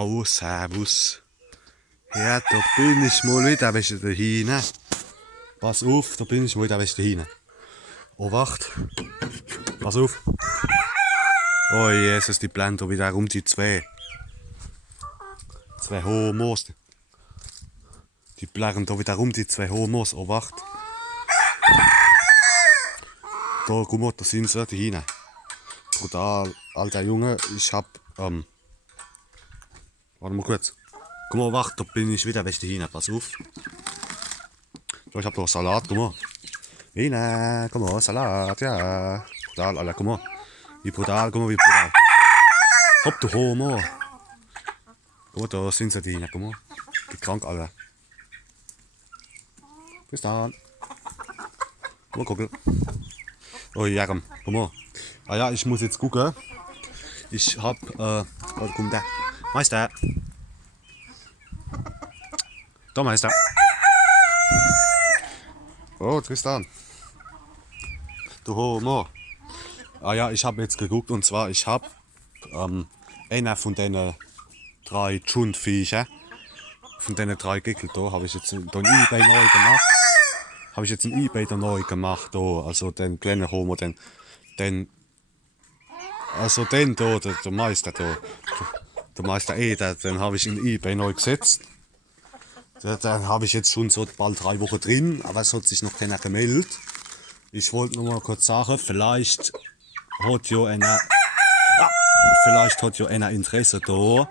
Oh, servus. Ja, da bin ich mal wieder dahin. Pass auf, da bin ich mal wieder dahin. Oh, wacht. Pass auf. Oh, Jesus, die blenden wieder rum, die zwei. Zwei Homos. Die blären da wieder rum, die zwei Homos. Oh, wacht. Da, guck mal, da sind sie, die hin. Brutal, alter Junge, ich hab, warte mal kurz. Guck mal, wacht, da bin ich wieder dahin, pass auf. So, ich hab da Salat, guck mal. Hina, guck mal, Salat, ja. Brutal, Alter, guck mal. Wie brutal, guck mal, wie brutal. Hopp, du Homo. Guck mal, da sind sie, die hin, guck mal. Die krank, Alter. Bis dann. Guck mal, guckel. Oh, Jerem, guck mal. Ah ja, ich muss jetzt gucken. Ich hab, warte, komm da. Meister. Da, Meister. Oh, Tristan. Du Homo. Ah ja, ich habe jetzt geguckt und zwar, ich habe einer von den drei Schundviecher, von den drei Gickel da, habe ich jetzt ein eBay neu gemacht. Habe ich jetzt ein eBay da neu gemacht, da. Also den kleinen Homo, also den da, der Meister da, der Meister Eder, den habe ich in eBay neu gesetzt. Den habe ich jetzt schon so bald 3 Wochen drin, aber es hat sich noch keiner gemeldet. Ich wollte nur mal kurz sagen, vielleicht hat ja einer Interesse da.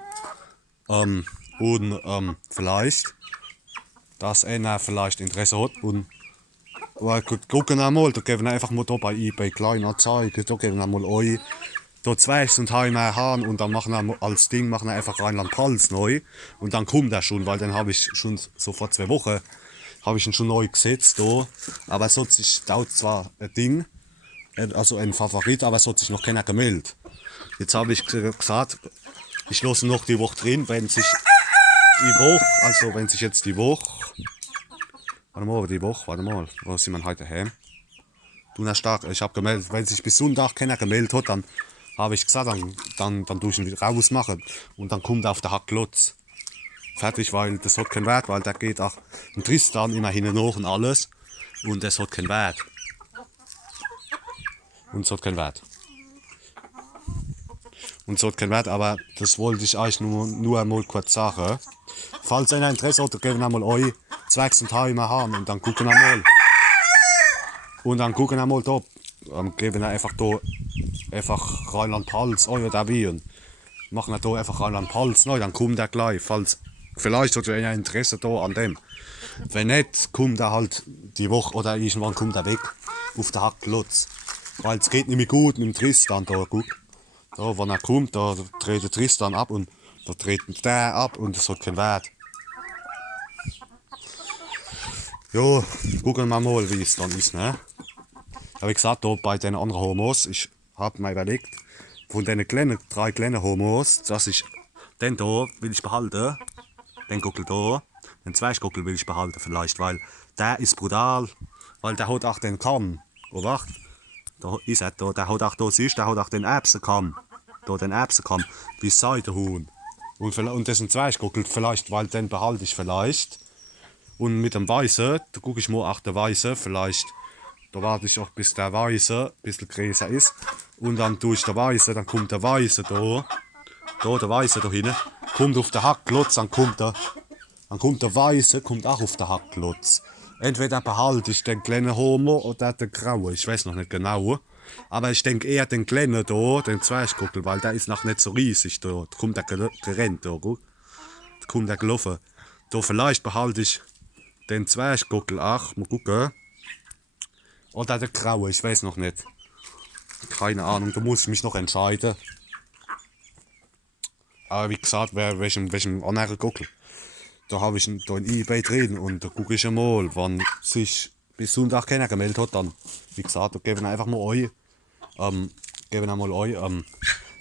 Vielleicht, dass einer vielleicht Interesse hat. Und gucken wir mal, da geben wir einfach mal da bei eBay Kleinanzeigen, da geben wir mal euch. Da zwei und Heimer haben und dann machen wir als Ding machen wir einfach Rheinland-Pfalz neu. Und dann kommt er schon, weil dann habe ich schon so vor 2 Wochen habe ich ihn schon neu gesetzt da. Aber es hat sich dauert zwar ein Ding, also ein Favorit, aber es hat sich noch keiner gemeldet. Jetzt habe ich gesagt, ich lasse noch die Woche drin, wenn sich jetzt die Woche, warte mal, wo sind wir heute her? Donnerstag, ich habe gemeldet, wenn sich bis Sonntag keiner gemeldet hat, dann habe ich gesagt, dann tue ich ihn wieder rausmachen und dann kommt er auf der Hacklotz. Fertig, weil das hat keinen Wert, weil der geht auch ein Tristan immer hin und hoch und alles und das hat keinen Wert. Und es hat keinen Wert. Aber das wollte ich euch nur einmal kurz sagen. Falls einer Interesse hat, dann geben wir mal euch Zwecks und Heimer haben und dann gucken wir mal. Da. Geben wir einfach Rheinland-Pfalz oder wie und machen wir da einfach Rheinland-Pfalz neu, dann kommt er gleich. Vielleicht hat er ein Interesse da an dem. Wenn nicht, kommt er halt die Woche oder irgendwann kommt er weg auf den Hacklotz. Weil es geht nicht mehr gut mit dem Tristan da, guck. Da, wenn er kommt, da dreht der Tristan ab und da dreht der ab und das hat keinen Wert. Ja, gucken wir mal, wie es dann ist, ne? Habe ich gesagt, da bei den anderen Homos, ich habe mir überlegt, von den 3 kleinen Homos, dass ich den da will ich behalten, den Gockel da, den Zwerchgockel will ich behalten vielleicht, weil der ist brutal, weil der hat auch den Kamm, oh wacht, da ist er da, der hat auch da, siehst, der hat auch den Erbsenkamm, wie Seidenhuhn. Und das ist ein Zwerchgockel vielleicht, weil den behalte ich vielleicht. Und mit dem Weißen, da gucke ich mal auch der Weiße, vielleicht, da warte ich auch bis der Weiße ein bisschen größer ist. Und dann durch der Weiße, dann kommt der Weiße da, der Weiße da hinten, kommt auf den Hacklotz, dann kommt der Weiße, kommt auch auf den Hacklotz. Entweder behalte ich den kleinen Homo oder den grauen, ich weiß noch nicht genau. Aber ich denke eher den kleinen da, den Zwerchgockel, weil der ist noch nicht so riesig da. Da kommt der gerannt da, guck. Da kommt der gelaufen. Da vielleicht behalte ich den Zwerchgockel auch, mal gucken. Oder der graue, ich weiß noch nicht. Keine Ahnung, da muss ich mich noch entscheiden. Aber wie gesagt, welchem anderen Gockel. Da habe ich da in eBay drin und da gucke ich mal, wann sich bis Sonntag keiner gemeldet hat, dann, wie gesagt, da geben wir einfach mal euch,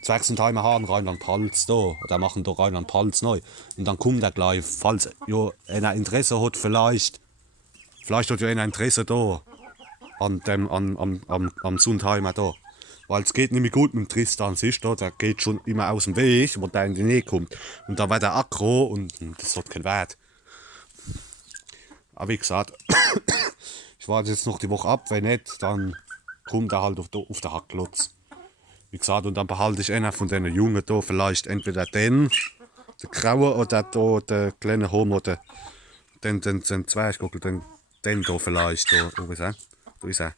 Zwecks und Heimer haben Rheinland-Pfalz da, oder machen da Rheinland-Pfalz neu. Und dann kommt er gleich, falls ja einer Interesse hat, vielleicht hat ja einer Interesse da, am Sundheimer da. Weil es geht nicht mehr gut mit dem Tristan, siehst du, der geht schon immer aus dem Weg, wo der in die Nähe kommt. Und da war der aggro und das hat keinen Wert. Aber wie gesagt, ich warte jetzt noch die Woche ab, wenn nicht, dann kommt er halt auf den Hacklotz. Wie gesagt, und dann behalte ich einer von den Jungen da, vielleicht entweder den graue oder da, der kleine Homo, den Zwerchgockel, den da vielleicht. Da, wo ist er? Da ist er.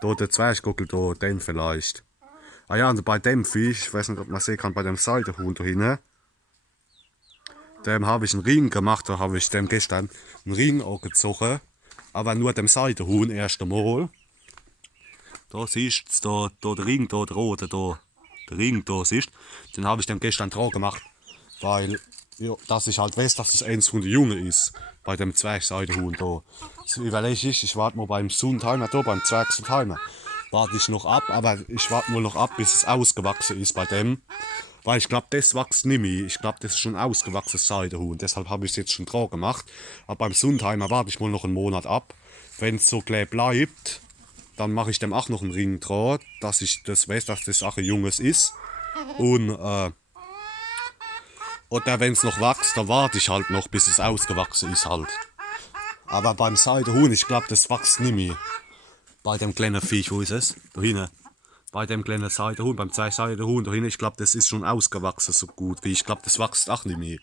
Da der Zwerchgockel, da, den vielleicht. Ah ja, und bei dem Fisch, ich weiß nicht, ob man sehen kann, bei dem Seidenhuhn da hinten, dem habe ich einen Ring gemacht, da habe ich dem gestern einen Ring angezogen. Aber nur dem Seidenhuhn erst einmal. Da siehst du, da der Ring, da der rote, da der Ring, da siehst den habe ich dem gestern dran gemacht. Weil, ja, dass ich halt weiß, dass es eins von den Jungen ist. Bei dem Zwergseidenhuhn da. So überlege ich warte mal beim Sundheimer da, beim Zwergsundheimer. Warte ich noch ab, aber ich warte mal noch ab, bis es ausgewachsen ist bei dem. Weil ich glaube, das wächst nicht mehr. Ich glaube, das ist schon ausgewachsenes Seidenhuhn. Deshalb habe ich es jetzt schon dran gemacht. Aber beim Sundheimer warte ich mal noch einen Monat ab. Wenn es so gleich bleibt, dann mache ich dem auch noch einen Ring dran, dass ich das weiß, dass das auch ein Junges ist. Und oder wenn es noch wächst, dann warte ich halt noch, bis es ausgewachsen ist halt. Aber beim Seidenhuhn, ich glaube, das wächst nicht mehr. Bei dem kleinen Viech, wo ist es? Da hinten. Bei dem kleinen Seidenhuhn, beim Seidenhuhn da hinten, ich glaube, das ist schon ausgewachsen so gut wie. Ich glaube, das wächst auch nicht mehr.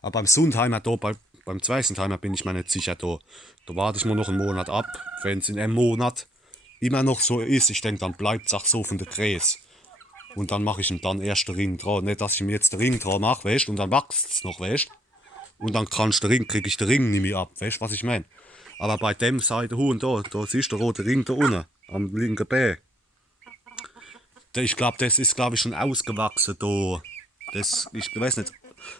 Aber beim Sundheimer da, beim Zweisundheimer bin ich mir nicht sicher da. Da warte ich mal noch einen Monat ab. Wenn es in einem Monat immer noch so ist, ich denke, dann bleibt es auch so von der Gräs. Und dann mache ich ihn dann erst den Ring dran. Nicht, dass ich mir jetzt den Ring dran mache, weißt und dann wächst es noch, weißt und dann kriege ich den Ring nicht mehr ab, weißt was ich meine? Aber bei dem Seidenhuhn da siehst du den roten Ring da unten, am linken Bein. Ich glaube, das ist, glaube ich, schon ausgewachsen da. Das, ich weiß nicht,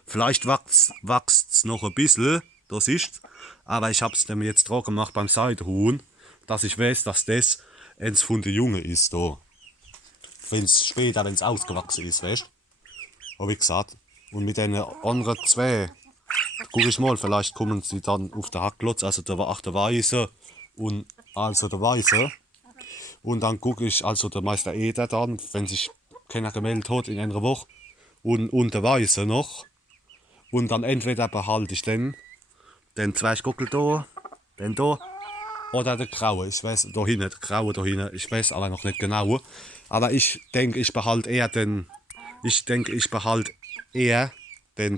vielleicht wächst es noch ein bisschen, das ist. Aber ich habe es dem jetzt dran gemacht beim Seidenhuhn, dass ich weiß, dass das eins von den Jungen ist da. Wenn es ausgewachsen ist, weißt du? Habe ich gesagt. Und mit den anderen zwei, guck ich mal, vielleicht kommen sie dann auf den Hacklotz, also der Weiße und also der Weiße. Und dann gucke ich, also der Meister Eder dann, wenn sich keiner gemeldet hat in einer Woche. Und der Weiße noch. Und dann entweder behalte ich den Zwerchgockel da, den da, oder der Graue. Ich weiß, da hinten, der Graue da hinten, ich weiß aber noch nicht genau. Aber ich denke, ich behalte eher den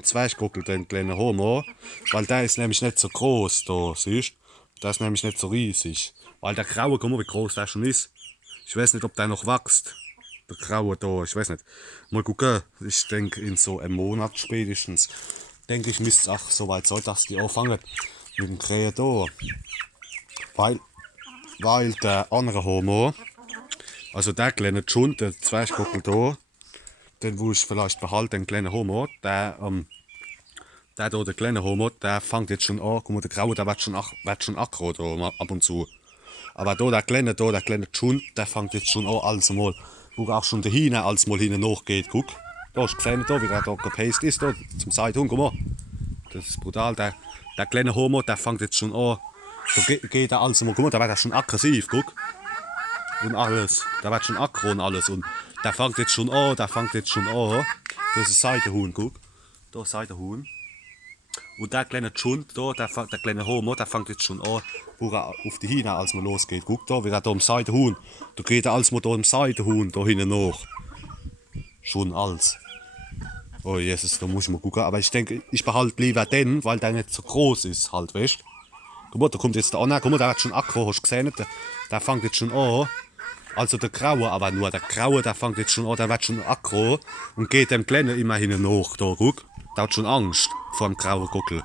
Zwerchgockel, den kleinen Homo, weil der ist nämlich nicht so groß da, siehst du? Der ist nämlich nicht so riesig. Weil der Graue, guck mal, wie groß der schon ist. Ich weiß nicht, ob der noch wächst. Der Graue da, ich weiß nicht. Mal gucken, ich denke in so einem Monat spätestens, denke ich, müsste es auch so weit sein, dass die anfangen mit dem Krähen da. Weil der andere Homo, also der kleine Schund, der Zwerchgockel da, den wo ich vielleicht behalte, den kleinen Homo, der da, der kleine Homo, der fängt jetzt schon an, guck mal, der Graue, der wird schon aggro da ab und zu. Aber da, der kleine Schund, der fängt jetzt schon an, als mal, wo auch schon dahin, als mal hinten nachgeht, guck. Da hast du gesehen, da, wie der da gepaced ist, da, zum Seithund, guck mal. Das ist brutal, der kleine Homo, der fängt jetzt schon an, da geht er also mal, guck mal, da wird er schon aggressiv, guck. Und alles, da wird schon aggro und alles und der fängt jetzt schon an, Das ist Seidenhuhn, guck. Da ist Seidenhuhn. Und der kleine Schund da, der kleine Homo, der fängt jetzt schon an, wo er auf die Hine als man losgeht. Guck da, wie er da am Seidenhuhn. Da geht er als man da am Seidenhuhn da hinten nach. Schon alles. Oh Jesus, da muss ich mal gucken. Aber ich denke, ich behalte lieber den, weil der nicht so groß ist, halt, weißt du? Guck mal, da kommt jetzt der Anna, guck mal, der hat schon aggro, hast du gesehen? Der fängt jetzt schon an. Also der Graue, aber nur der Graue, der fängt jetzt schon an, der wird schon aggro und geht dem Kleinen immer hinten nach, da, guck. Der hat schon Angst vor dem grauen Gockel.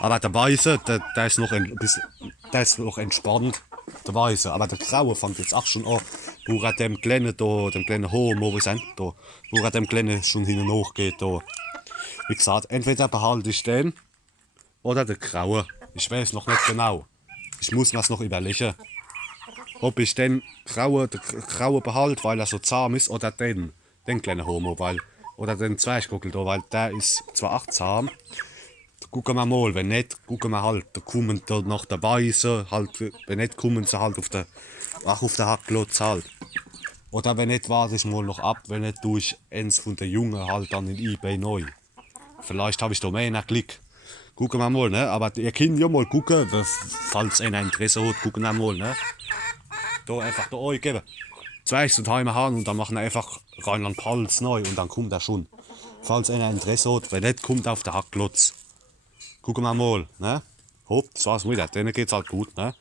Aber der Weiße, der ist noch entspannt, der Weiße. Aber der Graue fängt jetzt auch schon an, wo er dem Kleinen Homo, wo er dem Kleinen schon hinten nachgeht, da. Wie gesagt, entweder behalte ich den oder der Graue. Ich weiß noch nicht genau. Ich muss mir das noch überlegen. Ob ich den Graue behalte, weil er so zahm ist, oder den kleinen Homo, oder den Zwerchgockel da, weil der ist zwar auch zahm. Gucken wir mal, wenn nicht, gucken wir halt, da kommen da noch der Weiße, halt, wenn nicht, kommen sie halt auf der Hacklotz halt. Oder wenn nicht, warte ich mal noch ab, wenn nicht durch eins von den Jungen halt dann in eBay neu. Vielleicht habe ich da mehr einen Klick. Gucken wir mal, ne? Aber ihr könnt ja mal gucken, falls einer Interesse hat, gucken wir mal, ne? Da einfach da eingeben. 2 Timer haben und dann machen wir einfach Rheinland-Pfalz neu und dann kommt er schon. Falls einer Interesse hat, wenn nicht, kommt auf der Hackklotz. Gucken wir mal, ne? Hopp, das war's wieder, denen geht's halt gut, ne?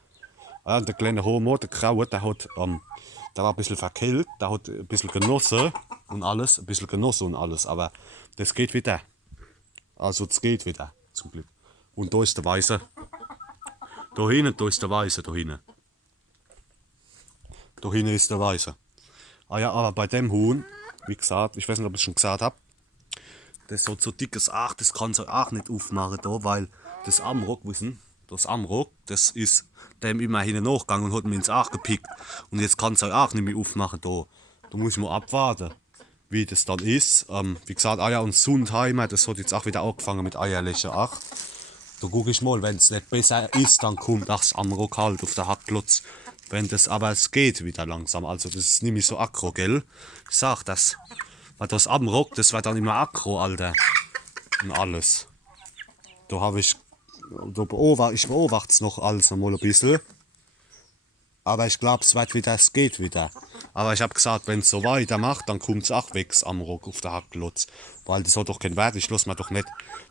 Der kleine Homo, der Graue, der war ein bisschen verkehlt, der hat ein bisschen genossen und alles, aber das geht wieder. Also, das geht wieder, zum Glück. Und da ist der Weiße. Da hinten, da ist der Weiße, da hinten. Da hinten ist der Weiße. Ah ja, aber bei dem Huhn, wie gesagt, ich weiß nicht, ob ich schon gesagt habe, das hat so dickes Ach, das kann so auch nicht aufmachen da, weil das Amrock, wissen, das Amrock, das ist dem immer hinten nachgegangen und hat mir ins Ach gepickt. Und jetzt kann es auch nicht mehr aufmachen da. Da muss ich mal abwarten, wie das dann ist. Wie gesagt, Eier und Sundheimer, das hat jetzt auch wieder angefangen mit eierlichen Ach. Da gucke ich mal, wenn es nicht besser ist, dann kommt das Amrock halt auf der Hackklotz. Wenn das aber es geht wieder langsam, also das ist nicht mehr so aggro, gell? Ich sag das. Weil das Amrock, das war dann immer aggro, Alter. Und alles. Da habe ich, ich beobachte es noch alles noch mal ein bisschen. Aber ich glaube, es geht wieder. Aber ich habe gesagt, wenn es so weitermacht, dann kommt es auch weg am Rock auf der Hackklotz. Weil das hat doch keinen Wert. Ich lasse mir doch nicht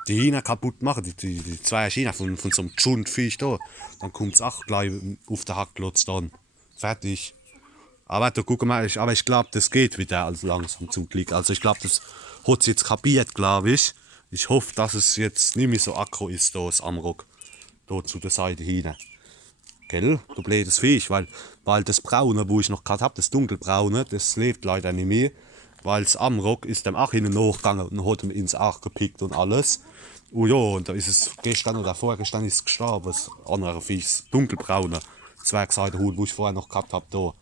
die Hühner kaputt machen, die zwei Hühner von so einem Schundviech da. Dann kommt es auch gleich auf der Hackklotz dann. Fertig. Aber da gucken wir, aber ich glaube, das geht wieder also langsam zum Glück. Also ich glaube, das hat sie jetzt kapiert, glaube ich. Ich hoffe, dass es jetzt nicht mehr so aggro ist, da das Amrock. Da zu der Seite hin. Gell? Du blödes Viech, weil das Braune, wo ich noch gerade habe, das Dunkelbraune, das lebt leider nicht mehr. Weil das Amrock ist dem auch hinten hochgegangen und hat ihm ins Ach gepickt und alles. Oh ja, und da ist es gestern oder vorgestern ist es gestorben, das andere Viech, das Dunkelbraune. Zwergseitenhuhn, wo ich vorher noch gehabt habe, da.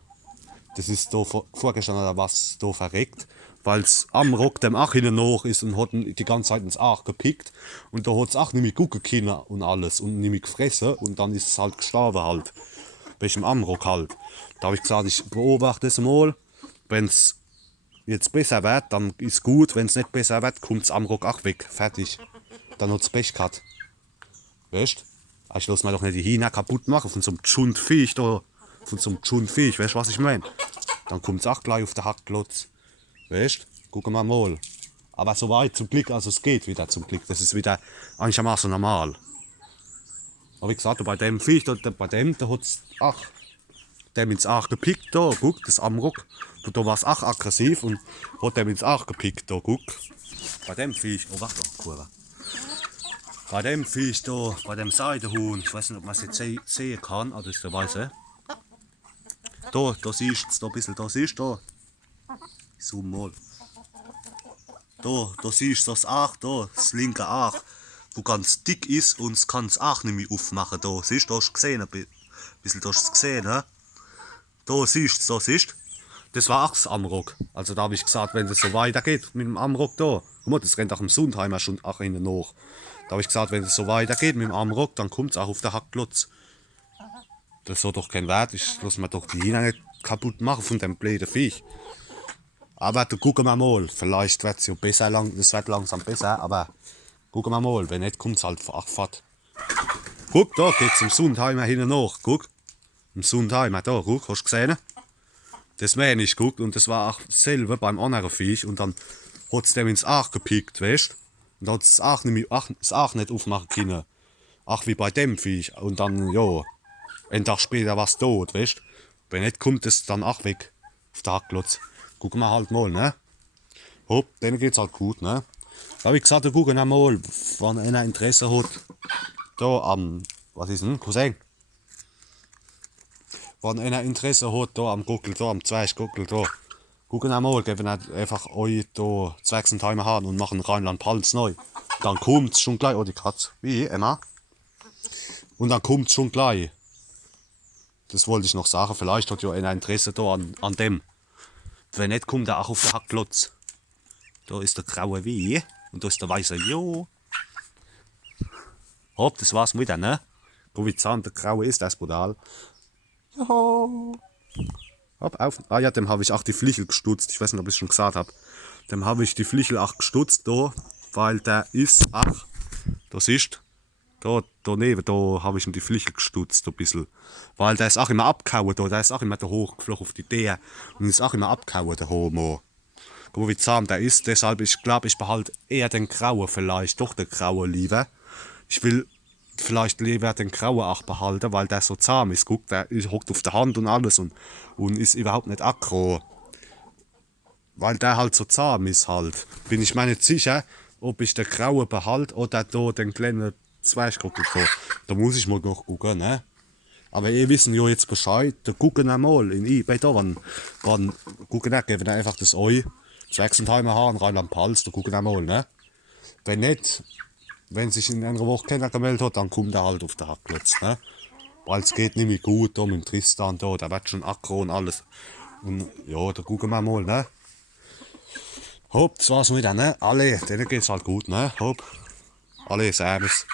Das ist da vorgestern oder was da verreckt, weil es am Rock dem auch hinten noch ist und hat ihn die ganze Zeit ins Ach gepickt und da hat es auch nicht mehr gucken können und alles und nicht mehr gefressen und dann ist es halt gestorben halt. Welchem Amrock halt. Da habe ich gesagt, ich beobachte es mal, wenn es jetzt besser wird, dann ist gut, wenn es nicht besser wird, kommt das Amrock auch weg, fertig. Dann hat es Pech gehabt. Weißt du? Ich lasse mir doch nicht die Hühner kaputt machen von so einem Schundviech da. Von so einem Schundviech, weißt du, was ich meine? Dann kommt es auch gleich auf den Hackklotz. Weißt du? Gucken wir mal. Aber soweit zum Glück, also es geht wieder zum Glück. Das ist wieder einigermaßen normal. Aber wie gesagt, bei dem Viech, bei dem, da hat es auch dem ins Ach gepickt, da, guck, das Amrock. Da war es auch aggressiv und hat dem ins Ach gepickt, da, guck. Bei dem Viech, oh, warte, Kurve. Bei dem Viech da, bei dem Seidenhuhn, ich weiß nicht, ob man es jetzt sehen kann, aber das ist der Weiße. Da siehst du es, da ein bisschen, da siehst du, da. Ich zoome mal. Da siehst du das Ach, da, das linke Ach, wo ganz dick ist und es kann es auch nicht mehr aufmachen, da. Siehst du, da hast du gesehen, ein bisschen, da hast du es gesehen, ne? Da siehst du, da siehst du. Das war auch das Amrock. Also da habe ich gesagt, wenn es so weitergeht mit dem Amrock da, guck mal, das rennt auch im Sundheimer schon auch hinten nach. Da habe ich gesagt, wenn es so weitergeht mit dem Amrock, dann kommt es auch auf der Hackklotz. Das hat doch keinen Wert. Ich lasse mir doch die Hühner nicht kaputt machen von dem blöden Viech. Aber da gucken wir mal. Vielleicht wird es ja besser, es wird langsam besser, aber gucken wir mal. Wenn nicht, kommt es halt fort. Guck, da geht es im Sundheimer hinten nach. Guck. Im Sundheimer, da, guck, hast du gesehen? Das meine ich, guck. Und das war auch dasselbe beim anderen Viech. Und dann hat es dem ins Ach gepickt, weißt du? Und dann hat es auch das Ach nicht aufmachen können. Ach, wie bei dem Viech. Und dann, ja, einen Tag später war es tot, weißt du? Wenn nicht, kommt es dann auch weg. Auf den Hackklotz. Gucken wir halt mal, ne? Hopp, denen geht's halt gut, ne? Da habe ich gesagt, gucken wir mal, wenn einer Interesse hat. Da am, was ist denn, Cousin? Wenn einer Interesse hat, da am Guckel, da am Zwerchguckel, da. Gucken wir mal, geben wir einfach euch da 2 Timer haben und machen Rheinland-Pfalz neu. Dann kommt's schon gleich, oh die Katze, wie, Emma? Und dann kommt's schon gleich. Das wollte ich noch sagen, vielleicht hat ja einer Interesse da an dem. Wenn nicht, kommt er auch auf den Hackklotz. Da ist der graue W und da ist der weiße Jo. Hopp, das war's wieder, ne? Guck wie zahn der graue ist, das ist brutal. Joho. Hopp, auf. Ah ja, dem habe ich auch die Flichel gestutzt. Ich weiß nicht, ob ich es schon gesagt habe. Dem habe ich die Flichel auch gestutzt, da, weil der ist, ach, das ist, da, daneben, da habe ich ihm die Flichel gestutzt, ein bisschen. Weil der ist auch immer abgehauen, da, der ist auch immer da hochgeflogen auf die Idee und ist auch immer abgehauen, der Homo. Guck mal, wie zahm der ist, deshalb, ich glaube, ich behalte eher den Grauen vielleicht, doch den Grauen lieber. Ich will vielleicht lieber den Grauen auch behalten, weil der so zahm ist. Guck, der hockt auf der Hand und alles und ist überhaupt nicht aggro. Weil der halt so zahm ist halt. Bin ich mir nicht sicher, ob ich den Grauen behalte oder da den kleinen Zwerchkrockel da. Da muss ich mal noch gucken, ne? Aber ihr wissen ja jetzt Bescheid, da gucken einmal in eBay da, wann gucken da, geben einfach das Eu. 6,5 Haaren rein am Pals, da gucken einmal, ne? Wenn nicht, wenn sich in einer Woche keiner gemeldet hat, dann kommt er halt auf den Hackplatz, ne? Weil es geht nicht mehr gut da mit dem Tristan da, der wird schon aggro und alles. Und ja, da gucken wir mal, ne? Hopp, das war's wieder, ne? Alle, denen geht's halt gut, ne? Hopp. Alle, servus.